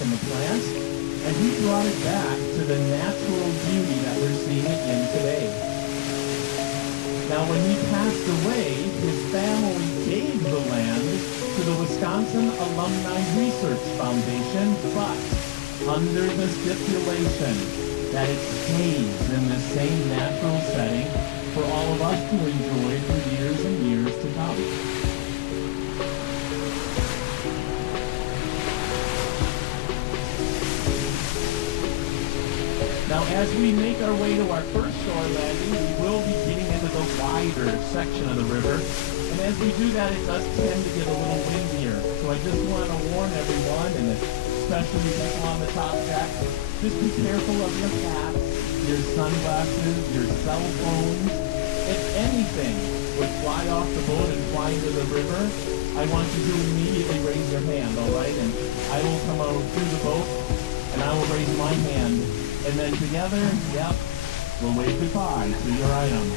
in the plant, and he brought it back to the natural beauty that we're seeing it in today. Now, when he passed away, his family gave the land to the Wisconsin Alumni Research Foundation, but under the stipulation that it stays in the same natural setting for all of us to enjoy for years and years to come. Now, as we make our way to our first shore landing, we will be getting into the wider section of the river. And as we do that, it does tend to get a little windier. So I just want to warn everyone, and especially people on the top deck, just be careful of your hats, your sunglasses, your cell phones. If anything would fly off the boat and fly into the river, I want you to immediately raise your hand, all right? And I will come over through the boat, and I will raise my hand. And then together, yep, we'll wave goodbye to your item.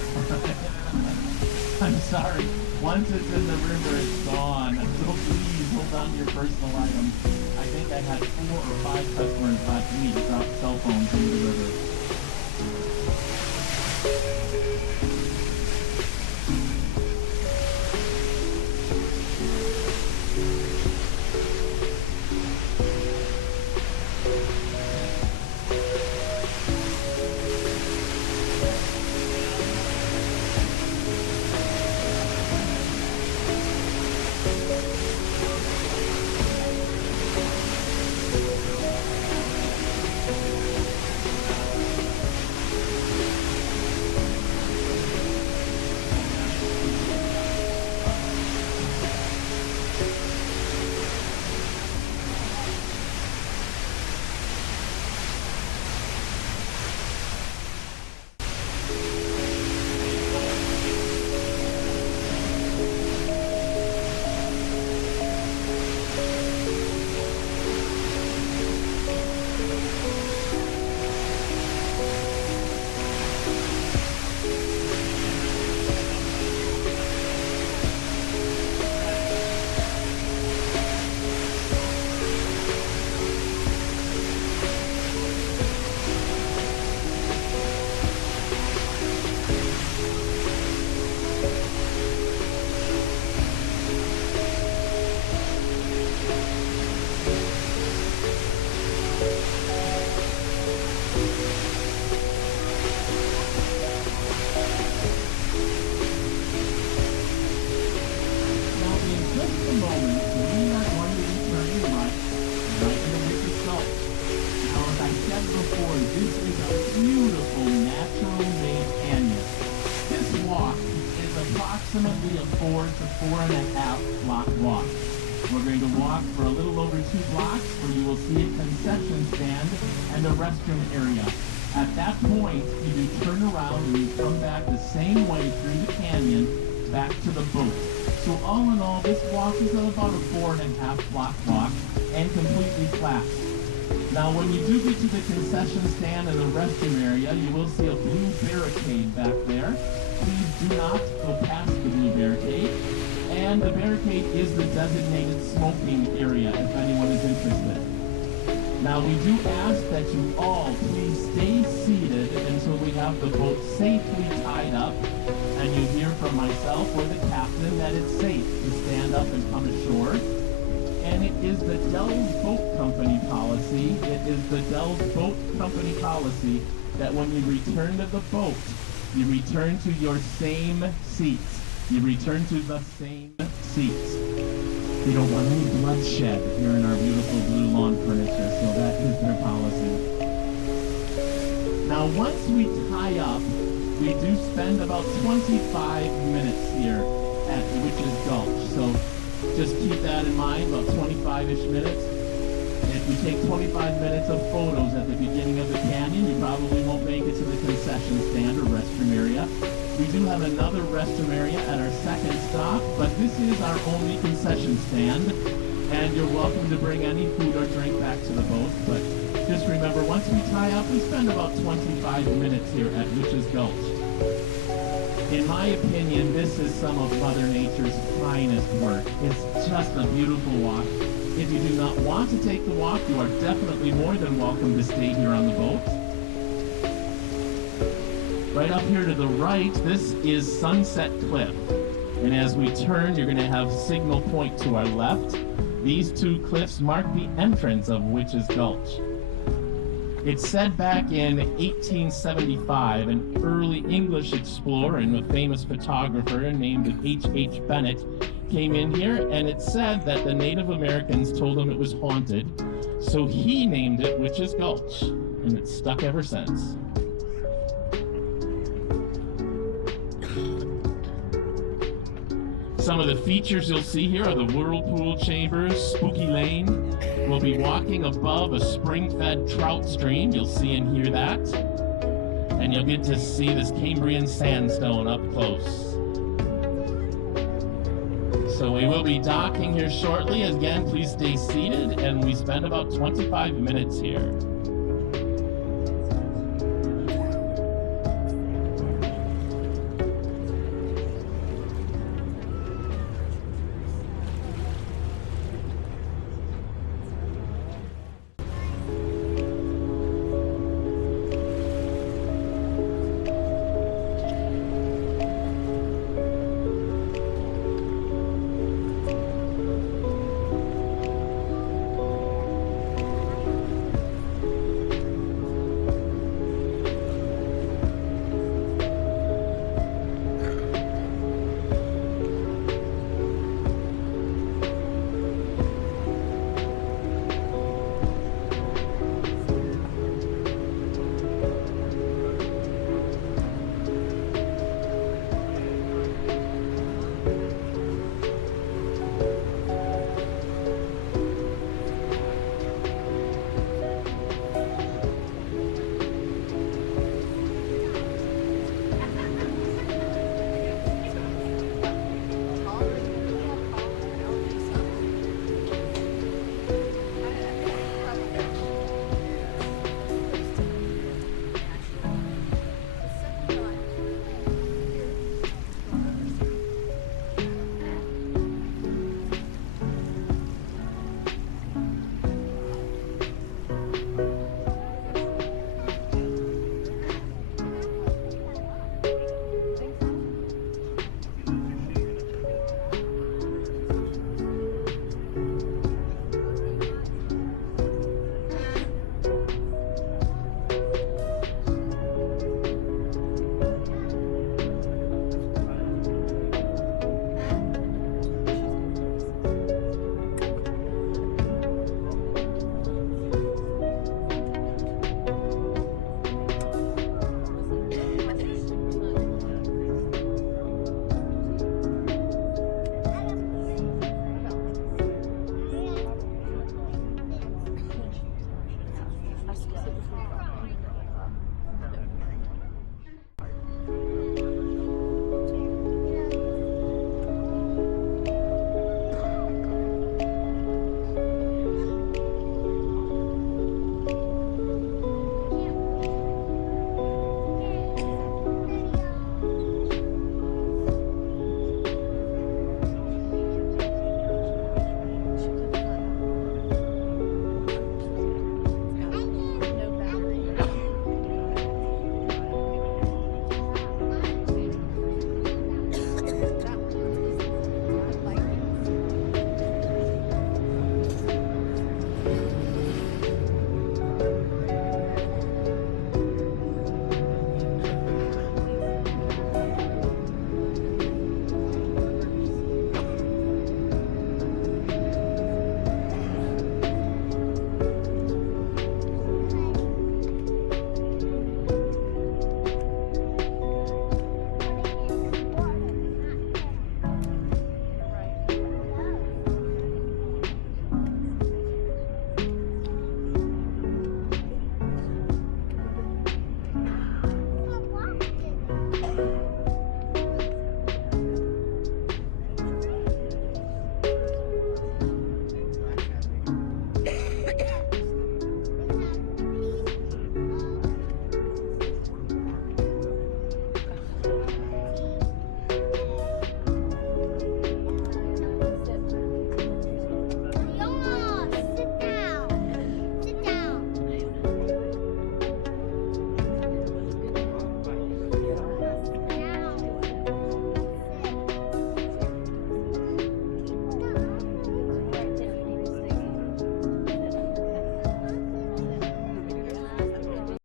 I'm sorry. Once it's in the river, it's gone. So please hold on to your personal items. I think I had 4 or 5 customers last week drop cell phones into the river. Approximately a 4 to 4.5 block walk. We're going to walk for a little over 2 blocks where you will see a concession stand and a restroom area. At that point, you do turn around and you come back the same way through the canyon back to the boat. So all in all, this walk is about a 4.5 block walk and completely flat. Now, when you do get to the concession stand and the restroom area, you will see a blue barricade back there. Please do not go past the blue barricade. And the barricade is the designated smoking area, if anyone is interested. Now, we do ask that you all please stay seated until we have the boat safely tied up, and you hear from myself or the captain that it's safe to stand up and come ashore. And it is the Dell Boat Company policy, that when you return to the boat, you return to your same seats. You return to the same seats. They don't want any bloodshed here in our beautiful blue lawn furniture, so that is their policy. Now, once we tie up, we do spend about 25 minutes here at Witch's Gulch. So just keep that in mind, about 25-ish minutes. If you take 25 minutes of photos at the beginning of the canyon, you probably won't make it to the concession stand or restroom area. We do have another restroom area at our second stop, but this is our only concession stand, and you're welcome to bring any food or drink back to the boat. But just remember, once we tie up, we spend about 25 minutes here at Witch's Gulch. In my opinion, this is some of Mother Nature's finest work. It's just a beautiful walk. If you do not want to take the walk, you are definitely more than welcome to stay here on the boat. Right up here to the right, this is Sunset Cliff. And as we turn, you're going to have Signal Point to our left. These two cliffs mark the entrance of Witch's Gulch. It's said back in 1875, an early English explorer and a famous photographer named H.H. Bennett came in here, and it said that the Native Americans told him it was haunted, so he named it Witch's Gulch, and it's stuck ever since. Some of the features you'll see here are the whirlpool chambers, Spooky Lane. We'll be walking above a spring-fed trout stream. You'll see and hear that. And you'll get to see this Cambrian sandstone up close. So we will be docking here shortly. Again, please stay seated, and we spend about 25 minutes here.